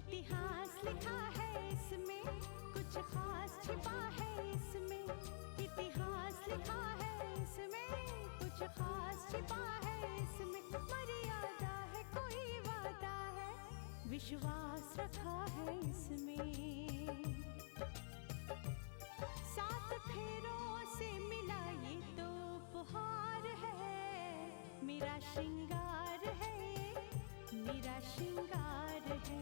इतिहास लिखा है इसमें, कुछ खास छिपा है इसमें। इतिहास लिखा है इसमें, कुछ खास छिपा है इसमें। मर्यादा है, कोई वादा है, विश्वास रखा है इसमें। सात फेरों से मिला ये तो उपहार है, मेरा श्रृंगार है ये, मेरा श्रृंगार है,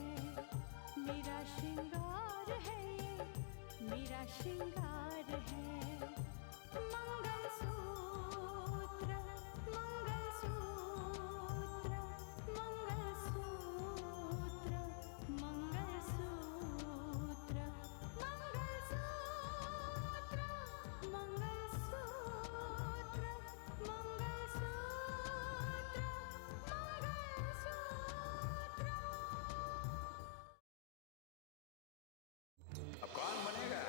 मेरा श्रृंगार है ये, मेरा श्रृंगार है। मंगलसूत्र, मंगलसूत्र, मंगलसूत्र, मंगलसूत्र, मंगलसूत्र, मंगलसूत्र, मंगलसूत्र। अब कौन बनेगा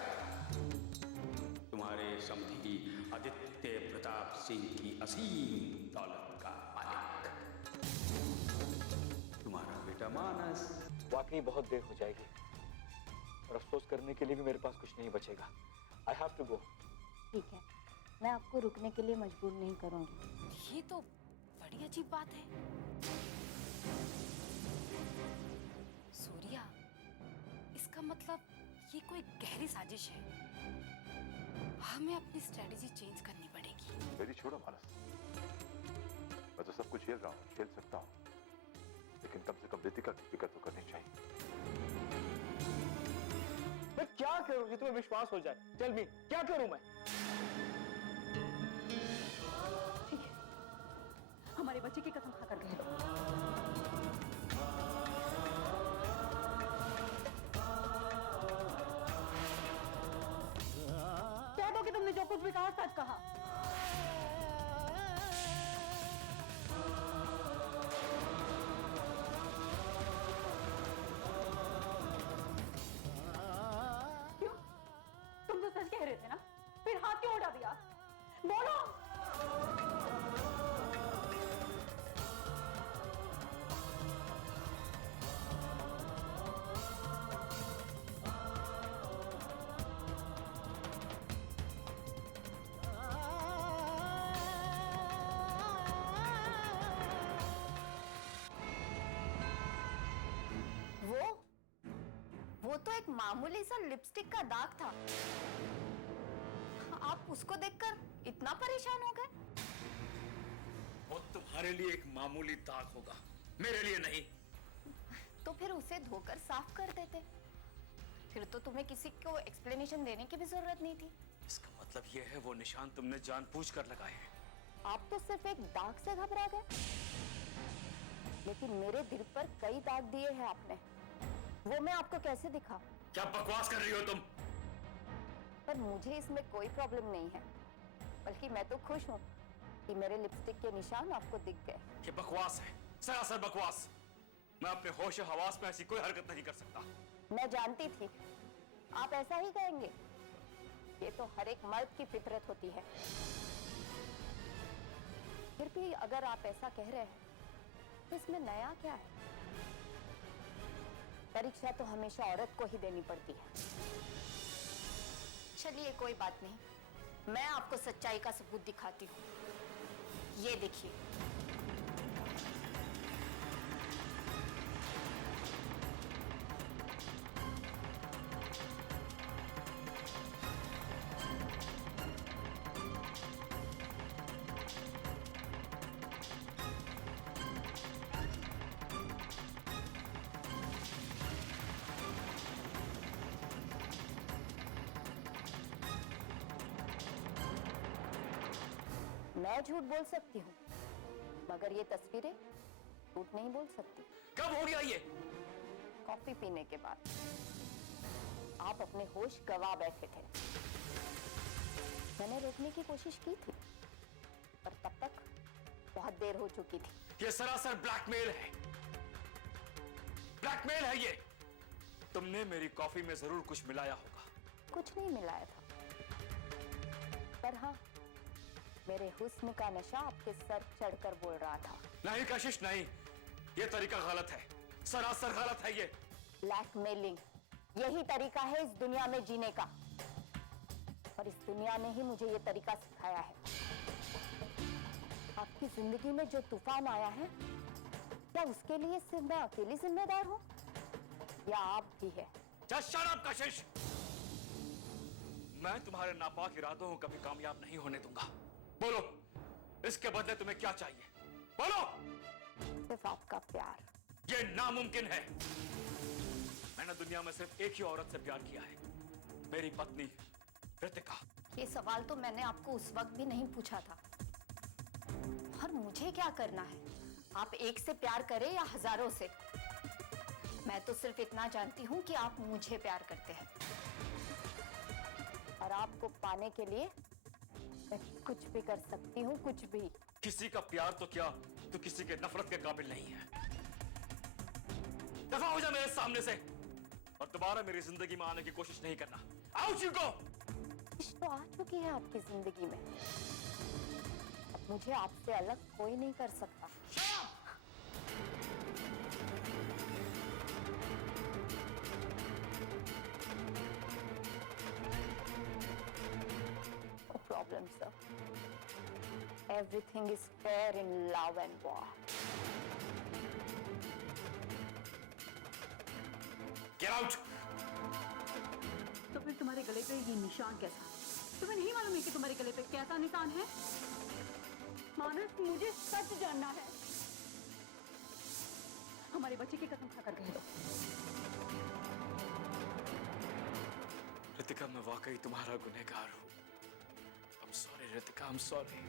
तुम्हारे समधी आदित्य प्रताप सिंह की असीम दौलत का मालिक? तुम्हारा बेटा मानस। वाकई बहुत देर हो जाएगी और अफसोस करने के लिए भी मेरे पास कुछ नहीं बचेगा। I have to go. ठीक है, मैं आपको रुकने के लिए मजबूर नहीं करूंगी। ये तो बड़ी अजीब बात है। सूर्या, इसका मतलब ये कोई गहरी साजिश है। हमें अपनी स्ट्रेटेजी चेंज करनी पड़ेगी। मेरी छोड़ो मानस, मैं तो सब कुछ झेल रहा हूँ, झेल सकता हूँ, लेकिन कम से कम रितिका की फिक्र तो करनी चाहिए। मैं क्या करूं जो तुम्हें विश्वास हो जाए? टेल मी, क्या करूं मैं? ठीक है, हमारे बच्चे की कसम खाकर कह दो। कह दो कि तुमने जो कुछ भी कहा सच कहा। क्यों? तुम तो सच कह रहे थे ना, फिर हाथ क्यों उठा दिया? बोलो। वो तो एक मामूली सा लिपस्टिक का दाग था। आप उसको देखकर इतना परेशान हो गए? वो तुम्हारे लिए एक मामूली दाग होगा, मेरे लिए नहीं। तो फिर उसे धोकर साफ कर देते, फिर तो तुम्हें किसी को एक्सप्लेनेशन देने की भी जरूरत नहीं थी। इसका मतलब यह है वो निशान तुमने जानबूझकर लगाए हैं। आप तो सिर्फ एक दाग से घबरा गए, लेकिन मेरे दिल पर कई दाग दिए हैं आपने। वो मैं आपको कैसे दिखा? क्या बकवास कर रही हो तुम? पर मुझे इसमें कोई प्रॉब्लम नहीं है, बल्कि मैं तो खुश हूँ कि मेरे लिपस्टिक के निशान आपको दिख गए। ये बकवास है, सरासर बकवास। मैं अपने होश हवास में ऐसी कोई हरकत नहीं कर सकता। मैं जानती थी आप ऐसा ही कहेंगे। ये तो हर एक मर्द की फितरत होती है। फिर भी अगर आप ऐसा कह रहे हैं तो इसमें नया क्या है? परीक्षा तो हमेशा औरत को ही देनी पड़ती है। चलिए कोई बात नहीं, मैं आपको सच्चाई का सबूत दिखाती हूँ। ये देखिए, मैं झूठ बोल सकती हूँ, मगर ये तस्वीरें झूठ नहीं बोल सकती। कब हो गया ये? कॉफी पीने के बाद आप अपने होश गवा बैठे थे। मैंने रोकने की कोशिश की थी, पर तब तक बहुत देर हो चुकी थी। ये सरासर ब्लैकमेल है, ब्लैकमेल है ये। तुमने मेरी कॉफी में जरूर कुछ मिलाया होगा। कुछ नहीं मिलाया था, पर हाँ, मेरे हुस्न का नशा आपके सर चढ़कर बोल रहा था। नहीं कशिश नहीं, ये तरीका गलत है, सरासर गलत है ये। ब्लैकमेलिंग, यही तरीका है इस दुनिया में जीने का। और इस दुनिया ने ही मुझे ये तरीका सिखाया है। आपकी जिंदगी में जो तूफान आया है, क्या उसके लिए सिर्फ मैं अकेली जिम्मेदार हूँ या आप भी है? Just shut up, कशिश। मैं तुम्हारे नापाक इरादों को कभी कामयाब नहीं होने दूंगा। बोलो, इसके बदले तुम्हें क्या चाहिए? बोलो। सिर्फ आपका प्यार। ये नामुमकिन है। मैंने दुनिया में सिर्फ एक ही औरत से प्यार किया है, मेरी पत्नी रितिका। ये सवाल तो मैंने आपको उस वक्त भी नहीं पूछा था। और मुझे क्या करना है? आप एक से प्यार करें या हजारों से, मैं तो सिर्फ इतना जानती हूँ कि आप मुझे प्यार करते हैं। और आपको पाने के लिए मैं कुछ भी कर सकती हूँ, कुछ भी। किसी का प्यार तो क्या, तो किसी के नफरत के काबिल नहीं है। दफा हो जा मेरे सामने से और दोबारा मेरी जिंदगी में आने की कोशिश नहीं करना। Out you go. तो आ चुकी है आपकी जिंदगी में, अब मुझे आपसे अलग कोई नहीं कर सकता। No problem, sir. Everything is fair in love and war. Get out! तो फिर तुम्हारे गले पे ये निशान कैसा? तुम्हें नहीं मालूम है कि तुम्हारे गले पे कैसा निशान है? मानस, मुझे सच जानना है। हमारे बच्चे की कसम खाकर कह दो। रितिका, मैं वाकई तुम्हारा गुनहगार हूँ। I'm sorry, Ritika, I'm sorry.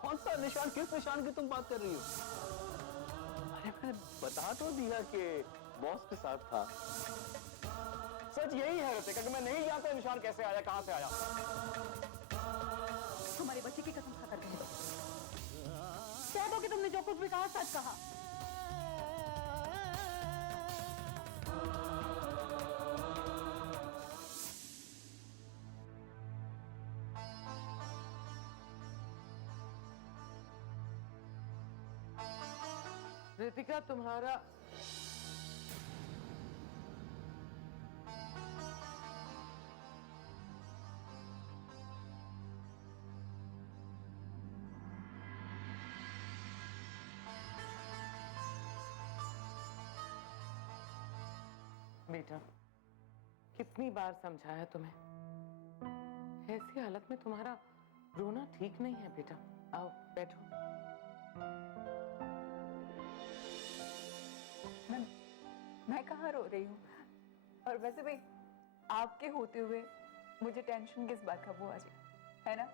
कौन सा निशान, किस निशान की तुम बात कर रही हो? अरे मैंने बता तो दिया कि बॉस के साथ था। सच यही है रितिका कि मैं नहीं जानता निशान कैसे आया, कहां से आया। हमारे बच्चे की कसम खाकर कह दो। कह दो कि तुमने जो कुछ भी कहा सच कहा। रितिका, तुम्हारा बेटा, कितनी बार समझाया तुम्हें, ऐसी हालत में तुम्हारा रोना ठीक नहीं है बेटा। आओ बैठो। मैं कहाँ रो रही हूँ? और वैसे भी आपके होते हुए मुझे टेंशन किस बात का बुआ जी, है ना?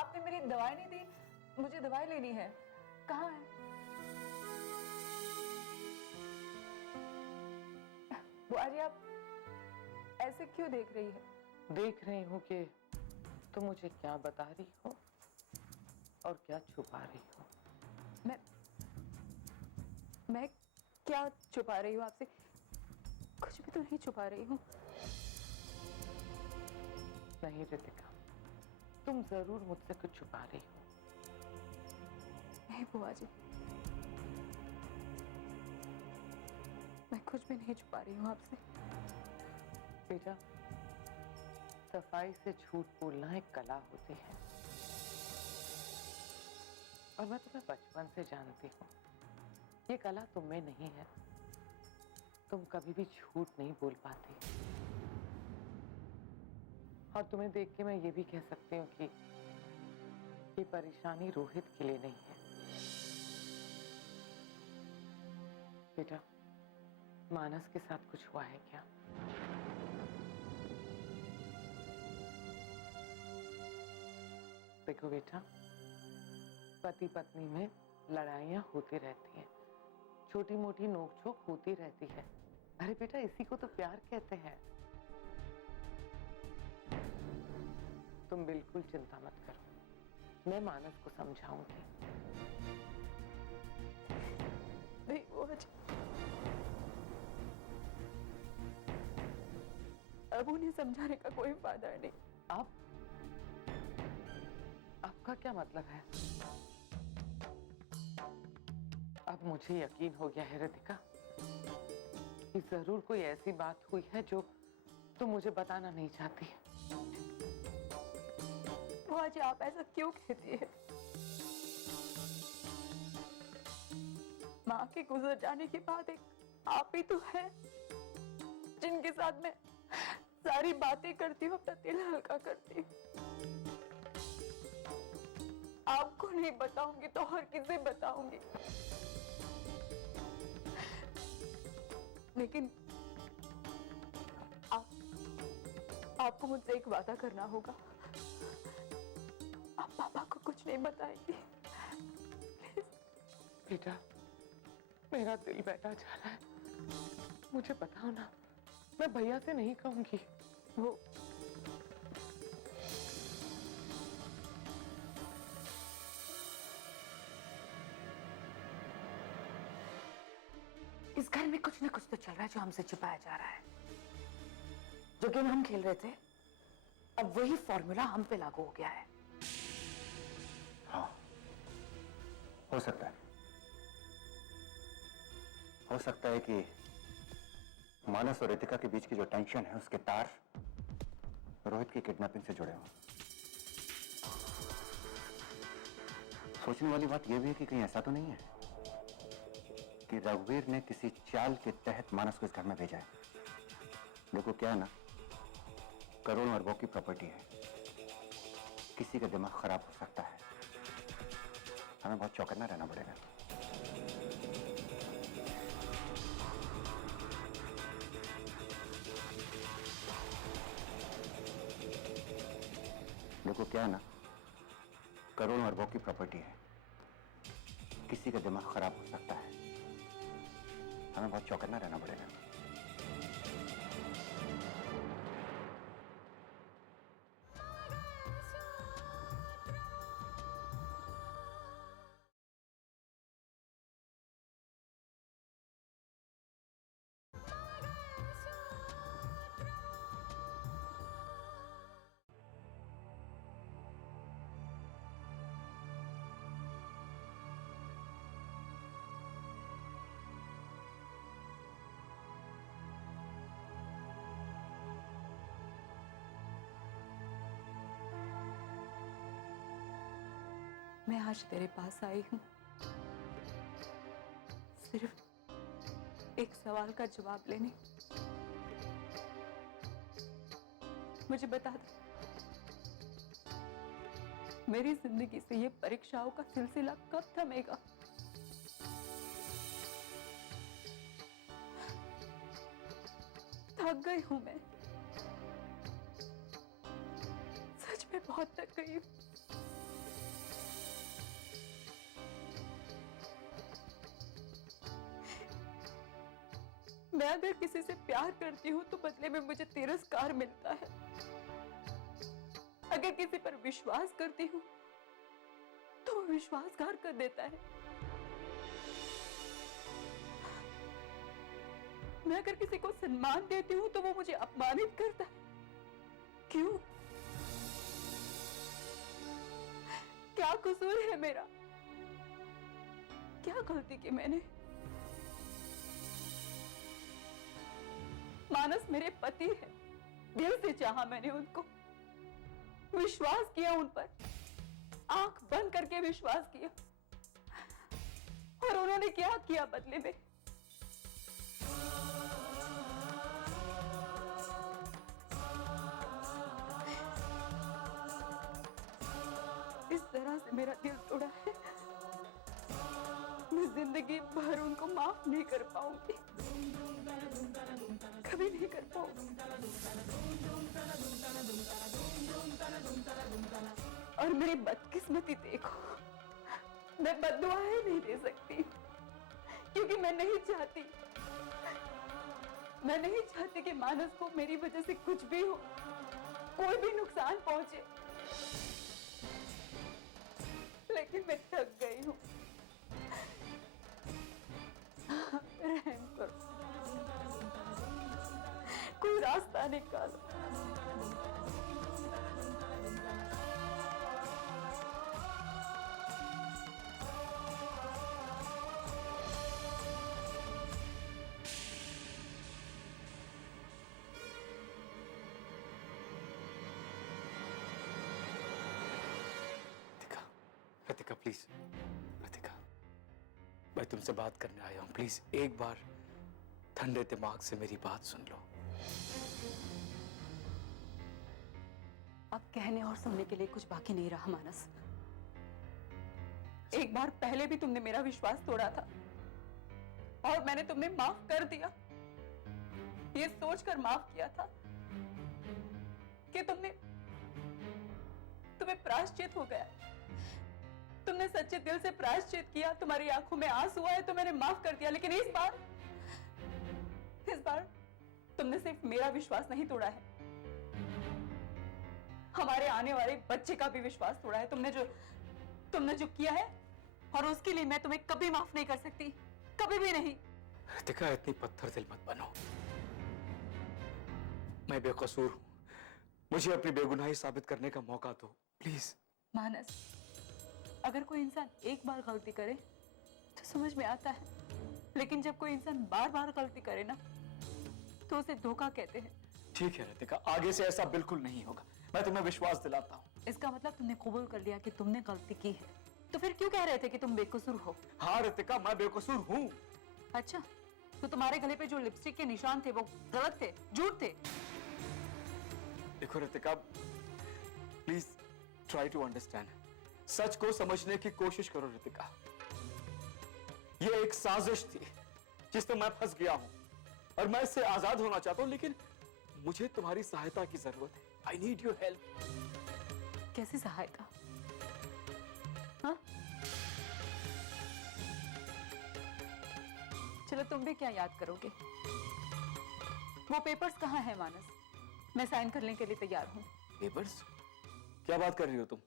आपने मेरी दवाई नहीं दी, मुझे दवाई लेनी है। कहाँ है? बुआ जी, आप ऐसे क्यों देख रही है? देख रही हूँ कि तुम मुझे क्या बता रही हो और क्या छुपा रही हो। मैं क्या छुपा रही हूँ आपसे? कुछ भी तो नहीं छुपा रही हूँ। नहीं रितिका, तुम जरूर मुझसे कुछ छुपा रही हो। नहीं बुआ जी, मैं कुछ भी नहीं छुपा रही हूँ आपसे। बेटा, सफाई से झूठ बोलना एक कला होती है और मैं तुम्हें बचपन से जानती हूँ। ये कला तुम में नहीं है, तुम कभी भी झूठ नहीं बोल पाती। और तुम्हें देख के मैं ये भी कह सकती हूँ कि ये परेशानी रोहित के लिए नहीं है। बेटा, मानस के साथ कुछ हुआ है क्या? देखो बेटा, पति पत्नी में लड़ाइयाँ होती रहती हैं, छोटी मोटी नोकझोंक होती रहती है। अरे बेटा, इसी को तो प्यार कहते हैं। तुम बिल्कुल चिंता मत करो, मैं मानस को समझाऊंगी। नहीं बुआ जी, अब उन्हें समझाने का कोई फायदा नहीं। आपका क्या मतलब है? अब मुझे यकीन हो गया है रितिका कि जरूर कोई ऐसी बात हुई है जो तुम मुझे बताना नहीं चाहती। बुआ जी, आप ऐसा क्यों कहती है? माँ के गुजर जाने के बाद एक आप ही तो है जिनके साथ मैं सारी बातें करती हूँ, अपना दिल हल्का करती हूँ। आपको नहीं बताऊंगी तो और किसे बताऊंगी? लेकिन आपको मुझसे एक वादा करना होगा। आप पापा को कुछ नहीं बताएंगी प्लीज? बेटा, मेरा दिल बैठा जा रहा है, मुझे बताओ ना, मैं भैया से नहीं कहूंगी। वो इस घर में कुछ ना कुछ तो चल रहा है जो हमसे छुपाया जा रहा है। जो गेम हम खेल रहे थे, अब वही फॉर्मूला हम पे लागू हो गया है। हाँ, हो सकता है। हो सकता है कि मानस और रितिका के बीच की जो टेंशन है उसके तार रोहित की किडनैपिंग से जुड़े हों। सोचने वाली बात यह भी है कि कहीं ऐसा तो नहीं है कि रघुवीर ने किसी चाल के तहत मानस को इस घर में भेजा है। देखो क्या है ना, करोड़ों अरबों की प्रॉपर्टी है, किसी का दिमाग खराब हो सकता है। हमें बहुत चौकन्ना रहना पड़ेगा। देखो क्या है ना, करोड़ों अरबों की प्रॉपर्टी है, किसी का दिमाग खराब हो सकता है। हमें बहुत चौकन्ना रहना पड़ेगा। मैं आज तेरे पास आई हूँ सिर्फ एक सवाल का जवाब लेने। मुझे बता दे, मेरी जिंदगी से ये परीक्षाओं का सिलसिला कब थमेगा? थक गई हूं मैं, सच में बहुत थक गई हूं। मैं अगर किसी से प्यार करती हूँ तो बदले में मुझे तिरस्कार मिलता है। अगर किसी पर विश्वास करती हूँ तो वो विश्वासघात कर देता है। मैं अगर किसी को सम्मान देती हूँ तो वो मुझे अपमानित करता है। क्यों? क्या कसूर है मेरा? क्या गलती की मैंने? मानस मेरे पति है, दिल से चाहा मैंने उनको, विश्वास किया उन पर, आंख बंद करके विश्वास किया, और उन्होंने क्या किया बदले में? इस तरह से मेरा दिल टूटा है, मैं जिंदगी भर उनको माफ नहीं कर पाऊंगी, कभी नहीं कर पाऊंगी। और मेरी बदकिस्मती देखो, मैं बद्दुआएं नहीं दे सकती क्योंकि मैं नहीं चाहती कि मानस को मेरी वजह से कुछ भी हो, कोई भी नुकसान पहुंचे। करके मैं थक गई हूँ। रहम करो, कोई रास्ता निकालो। रतिका प्लीज, रतिका मैं तुमसे बात करने आया हूं, प्लीज एक बार ठंडे दिमाग से मेरी बात सुन लो। अब कहने और सुनने के लिए कुछ बाकी नहीं रहा मानस। एक बार पहले भी तुमने मेरा विश्वास तोड़ा था और मैंने तुम्हें माफ कर दिया। ये सोचकर माफ किया था कि तुम्हें प्रायश्चित हो गया। तुमने सच्चे दिल से प्रायश्चित किया, तुम्हारी आंखों में आंसू आए तो मैंने माफ कर दिया। लेकिन इस बार तुमने सिर्फ मेरा विश्वास नहीं तोड़ा है, हमारे आने वाले बच्चे का भी विश्वास तोड़ा है। तुमने जो किया है, और उसके लिए मैं तुम्हें कभी माफ नहीं कर सकती, कभी भी नहीं। रतिका इतनी पत्थर दिल मत बनो, मैं बेकसूर हूं, मुझे अपनी बेगुनाही साबित करने का मौका दो प्लीज। मानस, अगर कोई इंसान एक बार गलती करे तो समझ में आता है, लेकिन जब कोई इंसान बार बार गलती करे ना तो उसे धोखा कहते हैं। ठीक है रतिका, आगे से ऐसा बिल्कुल नहीं होगा, मैं तुम्हें विश्वास दिलाता हूँ। इसका मतलब तुमने कबूल कर लिया कि तुमने गलती की है, तो फिर क्यों कह रहे थे कि तुम बेकसूर हो? हाँ रतिका, मैं बेकसूर हूँ। अच्छा, तो तुम्हारे गले पे जो लिपस्टिक के निशान थे वो गलत थे, झूठ थे? देखो Ratika, please try to understand, सच को समझने की कोशिश करो रतिका। ये एक साजिश थी जिसमें मैं फंस गया हूं और मैं इससे आजाद होना चाहता हूं, लेकिन मुझे तुम्हारी सहायता की जरूरत है। I need your help. कैसी सहायता? हाँ? चलो, तुम भी क्या याद करोगे? वो पेपर्स कहाँ है मानस? मैं साइन करने के लिए तैयार हूँ। पेपर्स? क्या बात कर रही हो तुम?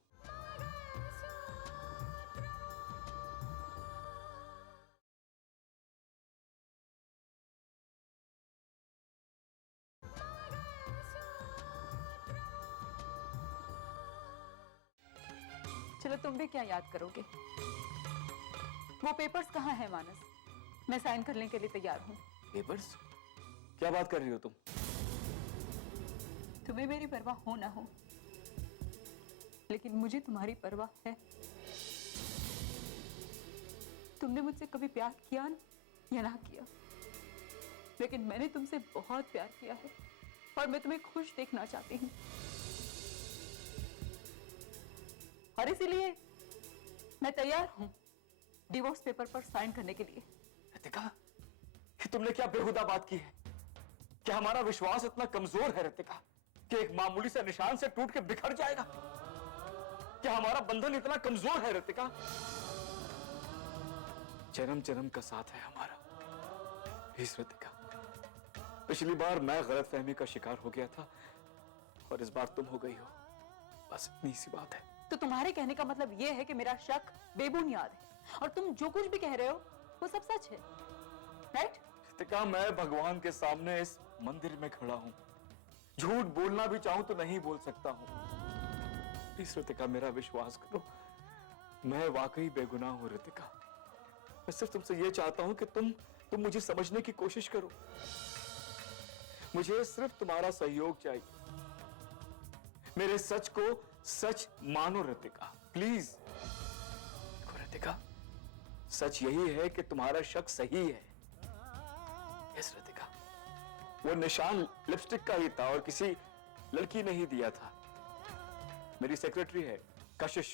चलो, तुम भी क्या याद करोगे? वो पेपर्स कहाँ है मानस? मैं साइन करने के लिए तैयार हूँ। पेपर्स? क्या बात कर रही हो तुम? तुम्हें मेरी परवाह हो ना हो, लेकिन मुझे तुम्हारी परवाह है। तुमने मुझसे कभी प्यार किया या ना किया, लेकिन मैंने तुमसे बहुत प्यार किया है और मैं तुम्हें खुश देखना चाहती हूँ, और इसीलिए मैं तैयार हूं डिवोर्स पेपर पर साइन करने के लिए। रतिका, ये तुमने क्या बेहुदा बात की है? क्या हमारा विश्वास इतना कमजोर है रतिका कि एक मामूली से निशान से टूट के बिखर जाएगा? क्या हमारा बंधन इतना कमजोर है रतिका? जन्म जन्म का साथ है हमारा। प्लीज रतिका, पिछली बार मैं गलतफहमी का शिकार हो गया था और इस बार तुम हो गई हो, बस इतनी सी बात है। तो तुम्हारे कहने का मतलब यह है कि मेरा शक बेबुनियाद है और तुम जो कुछ भी कह रहे हो वो सब सच है, राइट? रतिका, मैं भगवान के सामने इस मंदिर में खड़ा हूं, झूठ बोलना भी चाहूं तो नहीं बोल सकता हूं। प्लीज रतिका, मेरा विश्वास करो, मैं वाकई बेगुनाह हूं रतिका। मैं सिर्फ तुमसे ये चाहता हूं कि तुम मुझे समझने की कोशिश करो। मुझे सिर्फ तुम्हारा सहयोग चाहिए। मेरे सच को सच मानो रतिका, प्लीज। देखो रतिका, सच यही है कि तुम्हारा शक सही है। यस रतिका, वो निशान लिपस्टिक का ही था और किसी लड़की ने ही दिया था। मेरी सेक्रेटरी है कशिश,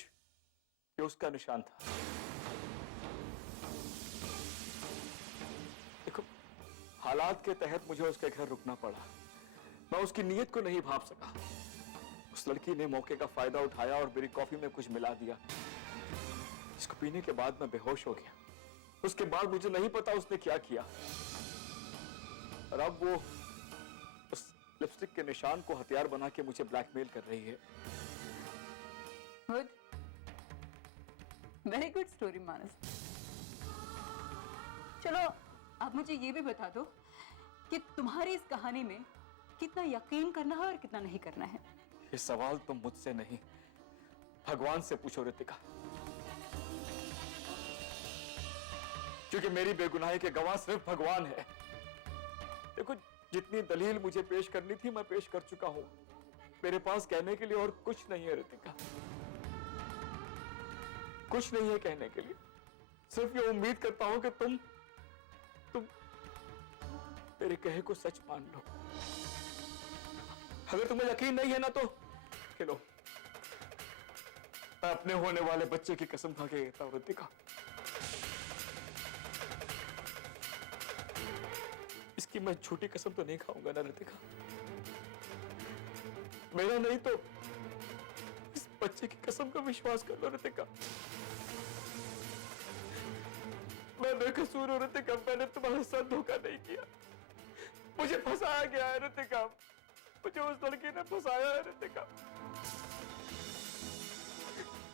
ये उसका निशान था। देखो, हालात के तहत मुझे उसके घर रुकना पड़ा। मैं उसकी नीयत को नहीं भांप सका। उस लड़की ने मौके का फायदा उठाया और मेरी कॉफी में कुछ मिला दिया, जिसको पीने के बाद मैं बेहोश हो गया। उसके बाद मुझे नहीं पता उसने क्या किया, और अब वो उस लिपस्टिक के निशान को हथियार बना के मुझे ब्लैकमेल कर रही है। गुड। वेरी गुड स्टोरी मानस। चलो आप मुझे ये भी बता दो कि तुम्हारी इस कहानी में कितना यकीन करना है और कितना नहीं करना है। ये सवाल तुम मुझसे नहीं, भगवान से पूछो रितिका, क्योंकि मेरी बेगुनाही के गवाह सिर्फ भगवान है। देखो, जितनी दलील मुझे पेश करनी थी मैं पेश कर चुका हूं। मेरे पास कहने के लिए और कुछ नहीं है रितिका, कुछ नहीं है कहने के लिए। सिर्फ ये उम्मीद करता हूं कि तुम मेरे कहे को सच मान लो। अगर तुम्हें यकीन नहीं है ना तो लो, मैं अपने होने वाले बच्चे की कसम खा के कहता हूं रितिका, इसकी मैं झूठी कसम तो नहीं खाऊंगा ना रितिका। मेरा नहीं तो इस बच्चे की कसम का विश्वास कर लो रितिका। मैं बेकसूर हूं रितिका, मैंने तुम्हारे साथ धोखा नहीं किया। मुझे फंसाया गया है रितिका, मुझे उस लड़की ने फंसाया है रितिका।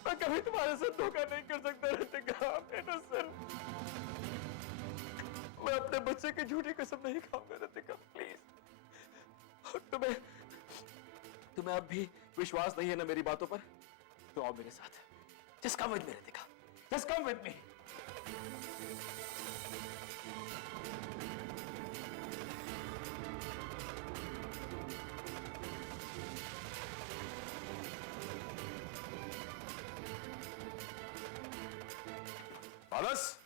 मैं कभी तुम्हारे साथ धोखा नहीं कर सकता रितिका। मैं अपने बच्चे की झूठी कसम नहीं खाऊंगा रितिका, प्लीज। तुम्हें अब भी विश्वास नहीं है ना मेरी बातों पर, तो आओ मेरे साथ। Just come with me Ritika, just come with me. Manas,